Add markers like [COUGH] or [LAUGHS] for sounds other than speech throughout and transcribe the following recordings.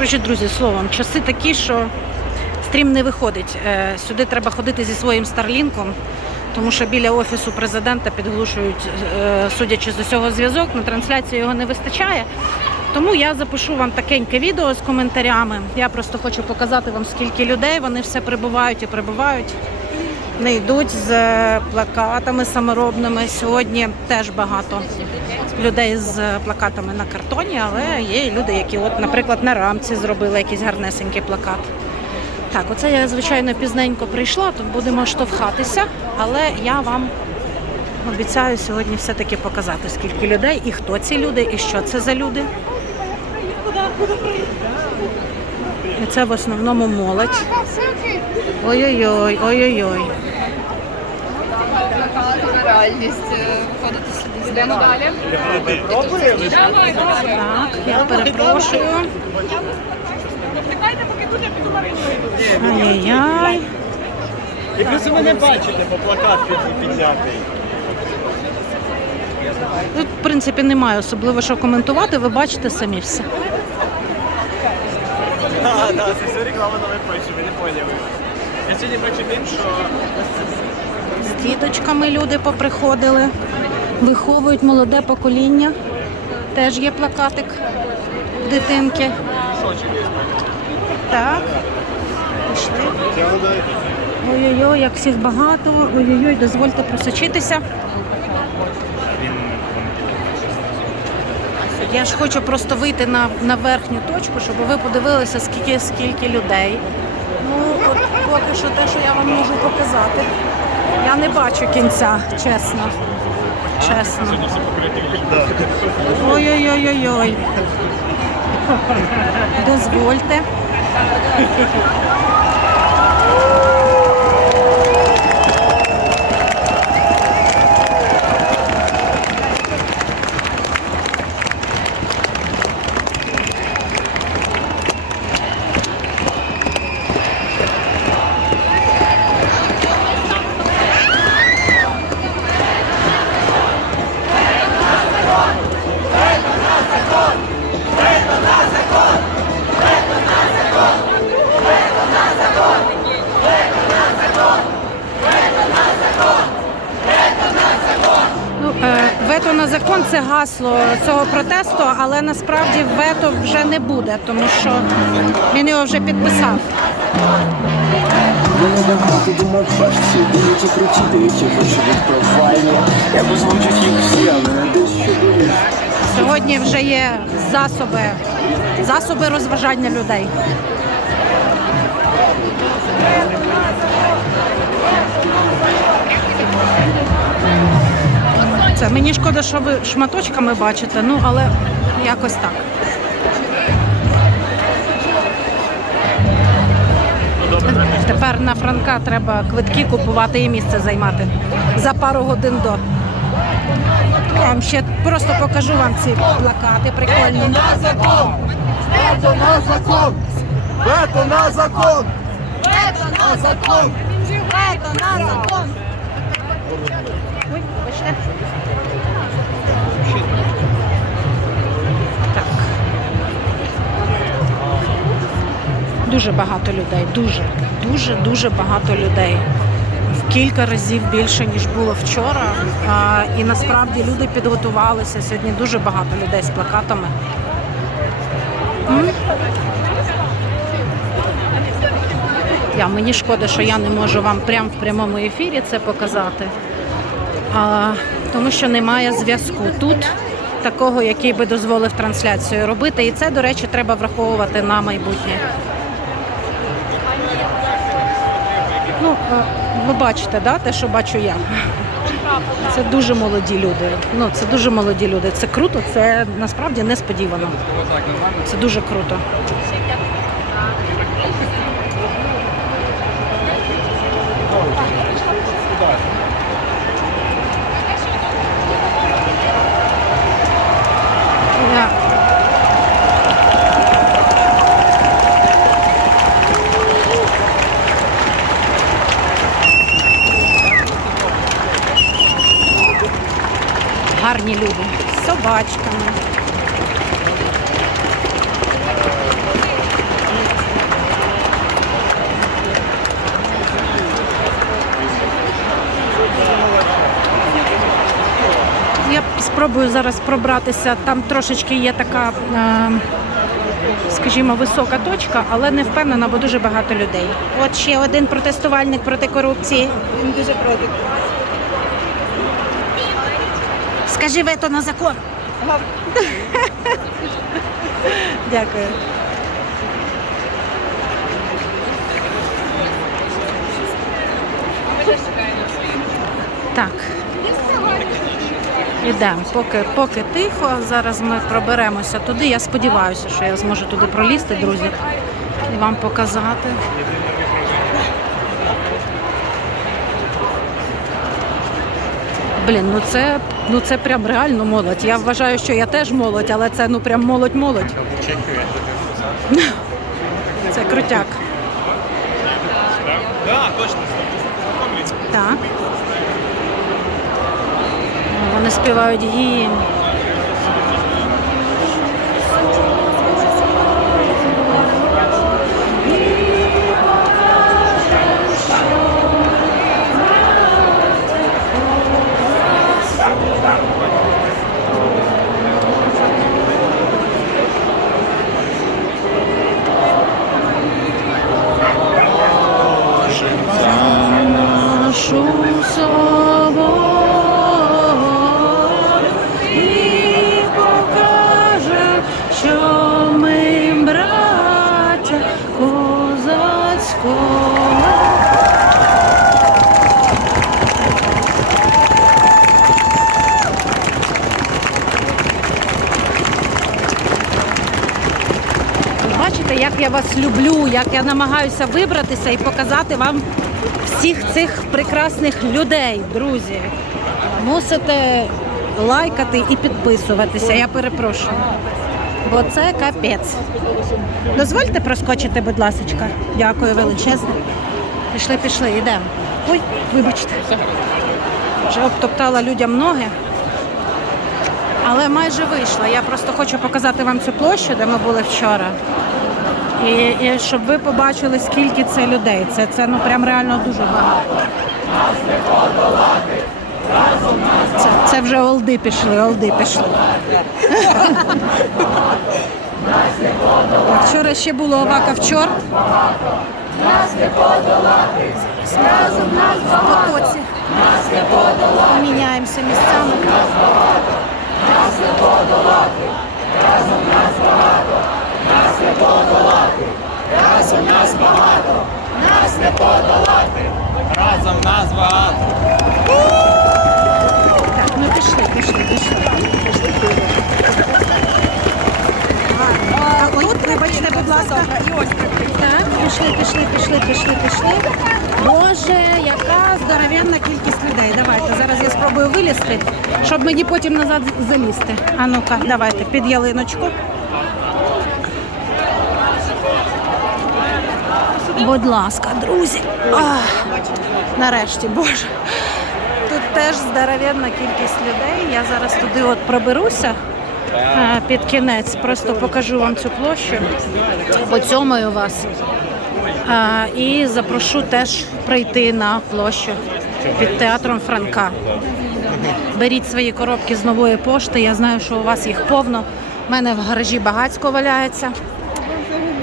Коротше, друзі, словом, часи такі, що стрім не виходить. Е, Сюди треба ходити зі своїм старлінком, тому що біля офісу президента підглушують, е, судячи з усього зв'язок, на трансляцію його не вистачає. Тому я запишу вам такеньке відео з коментарями. Я просто хочу показати вам, скільки людей вони все прибувають і прибувають. Не йдуть з е, плакатами саморобними. Сьогодні теж багато людей з плакатами на картоні, але є і люди, які, от, наприклад, на рамці зробили якийсь гарнесенький плакат. Так, оце я, звичайно, пізненько прийшла, тут будемо штовхатися, але я вам обіцяю сьогодні все-таки показати, скільки людей і хто ці люди, і що це за люди. І це в основному молодь. Ой-ой-ой, ой-ой-ой. Реальність е, виходити сюди. Йдемо далі. Так, я перепрошую. Ай-яй-яй. І плюс ви не бачите, бо плакат під- піднятий. Тут, в принципі, немає особливо що коментувати, ви бачите самі все. Так, так, це все реклама на веб-пейджі, ви не поняли. Я сьогодні бачу тим, що З діточками люди поприходили, виховують молоде покоління. Теж є плакатик дитинки. Так. Пішли. Ой-ой-ой, як всіх багато. Ой-ой-ой, дозвольте просочитися. Я ж хочу просто вийти на, на верхню точку, щоб ви подивилися, скільки, скільки людей. Ну, от поки що те, що я вам можу показати. Я не бачу кінця, чесно. Чесно. Ой-ой-ой-ой-ой. Дозвольте. Ну, е, вето на закон це гасло цього протесту, але насправді вето вже не буде, тому що він його вже підписав. Я не давно ти думав фашці, будуть круті, деякі вийшли в профайлі. Я озвучить їх всі, але десь що дуріш. Сьогодні вже є засоби, засоби розважання людей. Це мені шкода, що ви шматочками бачите, ну але якось так. Тепер на Франка треба квитки купувати і місце займати за пару годин до. Я вам ще просто покажу вам ці плакати прикольні. Вето на закон! Вето на закон! Вето на закон! Вето на закон! Ой, вибачте. Дуже багато людей, дуже, дуже, дуже багато людей. В кілька разів більше, ніж було вчора. А, і насправді люди підготувалися. Сьогодні дуже багато людей з плакатами. М? Я, мені шкода, що я не можу вам прямо в прямому ефірі це показати, а, тому що немає зв'язку тут, такого, який би дозволив трансляцію робити. І це, до речі, треба враховувати на майбутнє. Ну, е, ви бачите, да, те, що бачу я. Це дуже молоді люди. Ну, це дуже молоді люди. Це круто, це насправді несподівано. Це дуже круто. Я гарні люди з собачками. Спробую зараз пробратися. Там трошечки є така, е, скажімо, висока точка, але не впевнена, бо дуже багато людей. От ще один протестувальник проти корупції. Він дуже проти. Скажи вето на закон. [LAUGHS] Дякую. Так. Ідемо, поки, поки тихо. Зараз ми проберемося туди. Я сподіваюся, що я зможу туди пролізти, друзі, і вам показати. Блін, ну це, ну це прям реально молодь. Я вважаю, що я теж молодь, але це ну прям молодь-молодь. [LAUGHS] Це крутяк. Да, точно. Так. Вони співають гімн. нашу свободу як я вас люблю, як я намагаюся вибратися і показати вам всіх цих прекрасних людей, друзі. Мусите лайкати і підписуватися. Я перепрошую. Бо це капець. Дозвольте проскочити, будь ласка. Дякую величезне. Пішли, пішли, йдемо. Ой, вибачте. Вже обтоптала людям ноги. Але майже вийшла. Я просто хочу показати вам цю площу, де ми були вчора. І, і щоб ви побачили, скільки це людей. Це, це ну прям реально дуже багато. Це, це вже олди пішли, олди пішли. Так, Вчора ще було Овака в чорт. Разом нас в потоці. Міняємося місцями. Разом нас багато. Так, ну пішли, пішли, пішли. А от, вибачте, будь ласка. Так, пішли, пішли, пішли, пішли, пішли. Боже, яка здоровенна кількість людей. Давайте, зараз я спробую вилізти, щоб мені потім назад залізти. А ну-ка, давайте, під ялиночку. Будь ласка, друзі. Ах, нарешті, Боже. Тут теж здоровенна кількість людей. Я зараз туди от проберуся е, під кінець. Просто покажу вам цю площу. Поцьомаю вас. Е, І запрошу теж прийти на площу під театром Франка. Беріть свої коробки з нової пошти. Я знаю, що у вас їх повно. У мене в гаражі багацько валяється.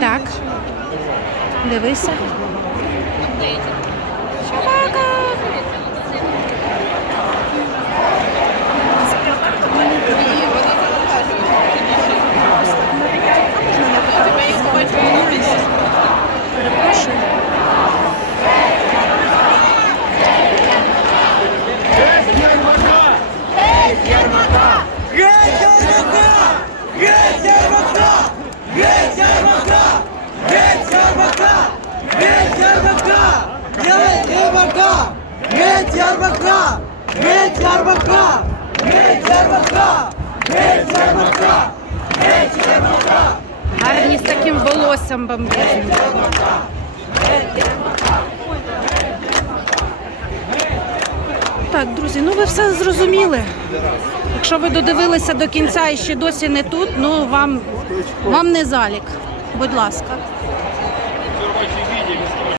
Так. Дивися. Геть Геть Ярмака! Геть Ярмака! Геть Ярмака! Геть Ярмака! Геть Ярмака! Гарні з таким волоссям бомбезним. Так, друзі, ну ви все зрозуміли. Якщо ви додивилися до кінця і ще досі не тут, ну вам, вам не залік. Будь ласка.